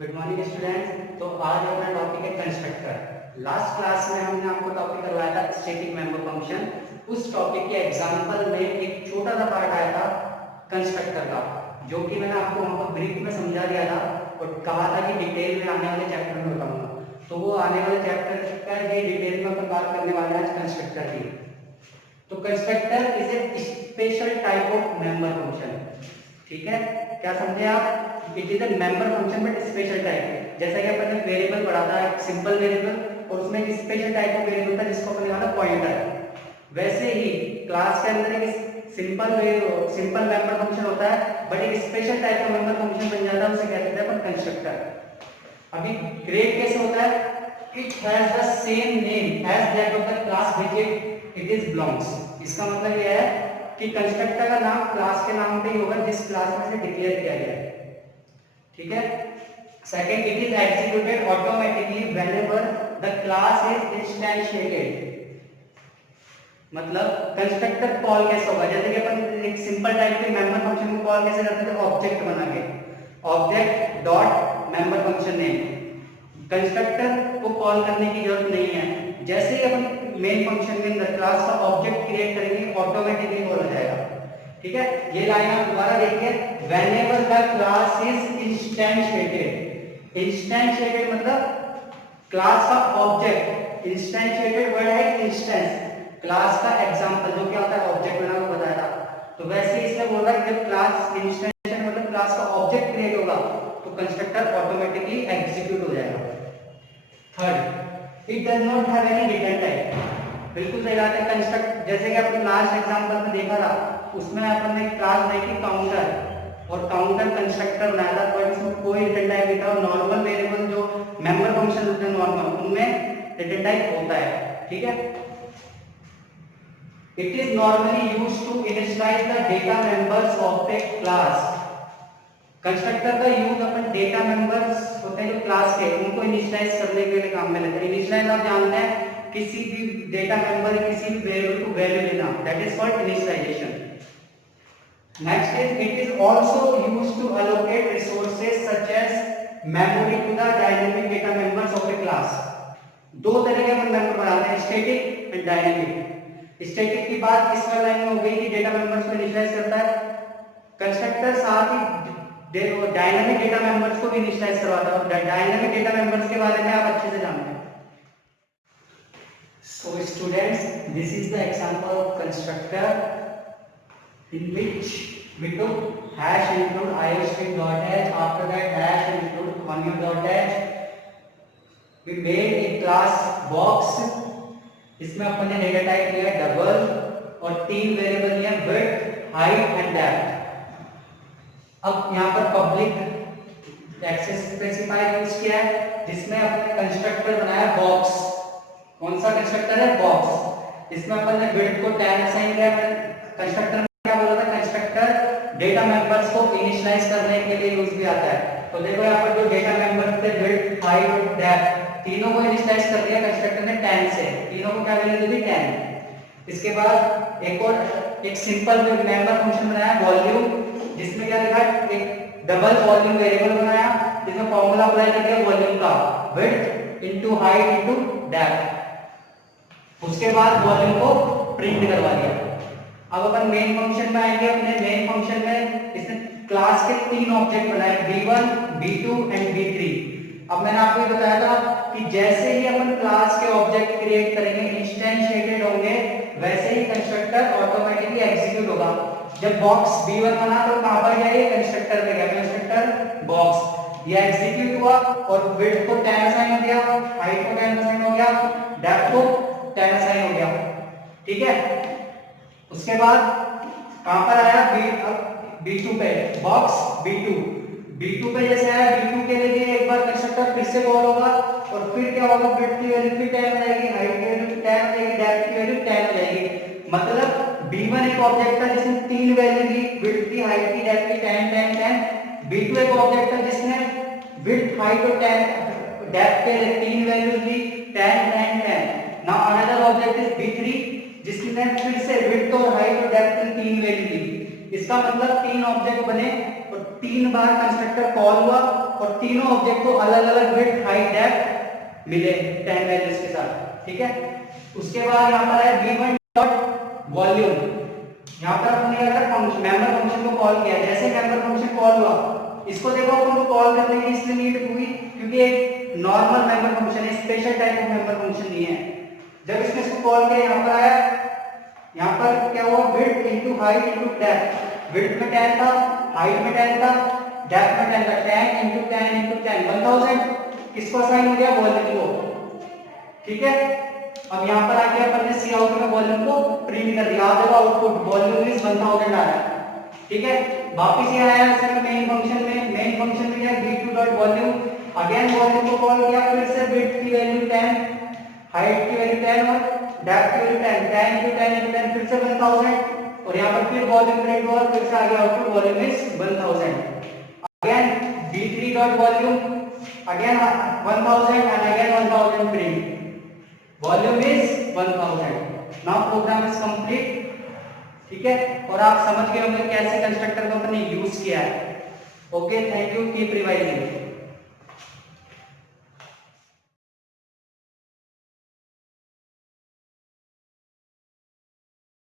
Good morning students. तो आज अपना टॉपिक है कंस्ट्रक्टर। लास्ट क्लास में हमने आपको टॉपिक करवाया था स्टैटिक मेंबर फंक्शन। उस टॉपिक के एग्जांपल में एक छोटा सा पार्ट आया था कंस्ट्रक्टर का, जो कि मैंने आपको वहां पर ब्रीफ में समझा दिया था और कहा था कि डिटेल में आने वाले चैप्टर में बताऊंगा। तो वो आने वाले चैप्टर का ये डिटेल में अपन बात करने वाले हैं आज कंस्ट्रक्टर की। तो constructor is a special type of member function. ठीक है, क्या समझे आप? It is a member function but special type. जैसा कि अपन ने वेरिएबल पढ़ा था, एक सिंपल वेरिएबल और उसमें एक स्पेशल टाइप ऑफ वेरिएबल था जिसको अपन कहा था पॉइंटर। वैसे ही क्लास के अंदर एक सिंपल मेंबर फंक्शन होता है बट एक स्पेशल टाइप का मेंबर फंक्शन बन जाता है, उसे कहते हैं अपन कंस्ट्रक्टर। अभी ग्रेड कैसे होता है? It has the same name as that of the class which it is belongs. इसका मतलब यह है कि कंस्ट्रक्टर का नाम क्लास के नाम पे ही होगा जिस क्लास में से डिक्लेयर किया गया है। ठीक है। Second, it is executed automatically whenever the class is instantiated. मतलब कंस्ट्रक्टर कॉल कैसे होगा? जैसे कि अपन एक सिंपल टाइप के मेंबर फंक्शन को कॉल कैसे करते थे? ऑब्जेक्ट बना के, object dot member function name. Constructor को कॉल करने की जरूरत नहीं है। जैसे ही अपन मेन फंक्शन में क्लास का ऑब्जेक्ट क्रिएट करेंगे ऑटोमेटिकली कॉल हो जाएगा। ठीक है, ये लाइन आप दोबारा देखिए, व्हेनेवर द क्लास इज इंस्टेंशिएटेड। इंस्टेंशिएटेड मतलब क्लास का ऑब्जेक्ट, इंस्टेंशिएटेड वर्ड है इंस्टेंस, क्लास का एग्जांपल जो क्या होता है ऑब्जेक्ट बना हुआ बताया था। तो वैसे इसमें बोल रहा है जब क्लास इंस्टेंशिएटेड मतलब क्लास का ऑब्जेक्ट क्रिएट होगा तो कंस्ट्रक्टर ऑटोमेटिकली एग्जीक्यूट हो जाएगा। Third, it does not have any return type. बिल्कुल सही बात है। कंस्ट्रक्ट जैसे कि अपन लास्ट एग्जांपल में देखा था, उसमें अपन ने क्लास बनाई थी काउंटर और काउंटर कंस्ट्रक्टर बनाया था, पर इसमें कोई रिटर्न टाइप नहीं था। और नॉर्मल वेरिएबल जो मेंबर फंक्शन होते हैं नॉर्मल, उनमें रिटर्न टाइप होता है। ठीक है। It is normally used to initialize the data members of a class. Constructor का यूज अपन डेटा मेंबर्स होते हैं जो क्लास के, उनको इनिशियलाइज करने के लिए काम में लेते हैं। इनिशियलाइज आप जानते हैं किसी भी डेटा मेंबर किसी भी वेरिएबल को वैल्यू देना, that is called initialization. Next is it is also used to allocate resources such as memory to the dynamic data members of a class। दो तरह के अपन मेंबर बनाते हैं, स्टैटिक एंड डायनेमिक। स्टैटिक की बात इस वाली लाइन में हो गई कि डेटा मेंबर्स को इनिशियलाइज करता है। कंस्ट्रक्टर साथ ही डायनामिक डेटा मेंबर्स को भी इनिशियलाइज करवाता है। और डायनामिक डेटा मेंबर्स के बारे में आप अच्छे से जानते हैं। So students, this is the example of constructor in which we took hash include iostream.h, after that hash include conview.h, we made a class box। इसमें अपन ने डेटा टाइप लिया डबल और तीन वेरिएबल लिया विड्थ, हाइट एंड डेप्थ। अब यहाँ पर public access specifier use किया है जिसमें अपने कंस्ट्रक्टर बनाया बॉक्स। कौन सा कंस्ट्रक्टर है? बॉक्स। इसमें अपन ने विड्थ को 10 असाइन किया। कंस्ट्रक्टर में क्या बोला था? कंस्ट्रक्टर डेटा मेंबर्स को इनिशियलाइज करने के लिए यूज भी आता है। तो देखो यहाँ पर जो डेटा मेंबर्स थे विड्थ, हाइट और डेप्थ, तीनों को इनिशियलाइज कर दिया कंस्ट्रक्टर ने 10 से। तीनों को क्या वैल्यू दी थी? 10। इसके बाद एक और एक सिंपल मेंबर फंक्शन बनाया वॉल्यूम, जिसमें क्या लिखा? एक डबल वॉल्यूम वेरिएबल बनाया जिसमें फॉर्मूला अप्लाई कर दिया वॉल्यूम का, width into height into depth. उसके बाद वॉल्यूम को प्रिंट करवा दिया। अब अपन मेन फंक्शन में आएंगे। अपने मेन फंक्शन में इसने क्लास के तीन ऑब्जेक्ट बनाए, b1, b2 एंड b3। अब मैंने आपको ये बताया था कि जैसे ही अपन क्लास के ऑब्जेक्ट क्रिएट करेंगे इंस्टेंशिएटेड होंगे, वैसे ही कंस्ट्रक्टर ऑटोमेटिकली एग्जीक्यूट होगा। जब बॉक्स b1 बना तो कहां पर गया? ये कंस्ट्रक्टर पे गया, कंस्ट्रक्टर बॉक्स। ये एग्जीक्यूट हुआ और विड्थ को 10 असाइन हो गया, हाइट को 10 असाइन हो गया, डेप्थ को 10 असाइन हो गया। ठीक है। उसके बाद कहां पर आया? b2 पे, बॉक्स b2 पे जैसे आया b2 के लिए एक बार कंस्ट्रक्टर फिर से कॉल होगा और फिर क्या होगा? विड्थ की वैल्यू फिर 10 हो जाएगी, हाइट की वैल्यू 10 हो जाएगी, डेप्थ की वैल्यू 10 हो जाएगी। मतलब b1 एक ऑब्जेक्ट था जिसने तीन वैल्यू दी, विड्थ की, हाइट की, डेप्थ की 10 10 10। b2 एक ऑब्जेक्ट था जिसने विड्थ, हाइट और 10 डेप्थ के तीन values the 10 10 10। Now another object is b3 जिसने फिर से विड्थ और हाइट और डेप्थ की तीन वैल्यू दी। इसका मतलब तीन ऑब्जेक्ट बने और तीन बार कंस्ट्रक्टर कॉल हुआ और तीनों ऑब्जेक्ट को अलग अलग विड्थ हाइट डेप्थ मिले 10 वैल्यूज के साथ, ठीक है। उसके बाद यहाँ पर है v1 डॉट वॉल्यूम। यहाँ पर अपने अगर मेंबर फंक्शन को कॉल किया, जैसे मेंबर फंक्शन कॉल हुआ, इसको देखो अपन को कॉल करने की इसलिए नीड हुई क्योंकि एक नॉर्मल मेंबर फंक्शन है, special type of member function नहीं है। जब इसने इसको कॉल किया, यहाँ पर आया, यहाँ पर क्या हुआ, width into height into depth. Width में 10 था, हाइट में 10 था, डेप्थ में 10 था, 10 इनटू 10 इनटू 10 1000 किसको असाइन हो गया, वॉल्यूम को, ठीक है। अब यहाँ पर आके अपन ने सी आउट में वॉल्यूम को प्रिंट कर दिया, देखो आउटपुट वॉल्यूम इज 1000 आ रहा है, ठीक है। वापस ये आया इसमें मेन फंक्शन में क्या, v2 dot volume, again volume को कॉल किया, फिर से विड्थ की वैल्यू 10, हाइट की वैल्यू 10 और डेप्थ की वैल्यू 10, 10 into 10 into 10 फिर से 1000 और यहाँ पर फिर वॉल्यूम प्रिंट हुआ, फिर से आ गया output volume is 1000। Again v3 dot volume, again 1000 and again 1000 print, volume is 1000। Now program is complete, ठीक है। और आप समझ गए होंगे कैसे कंस्ट्रक्टर को अपने यूज किया है। Okay, thank you, keep revising.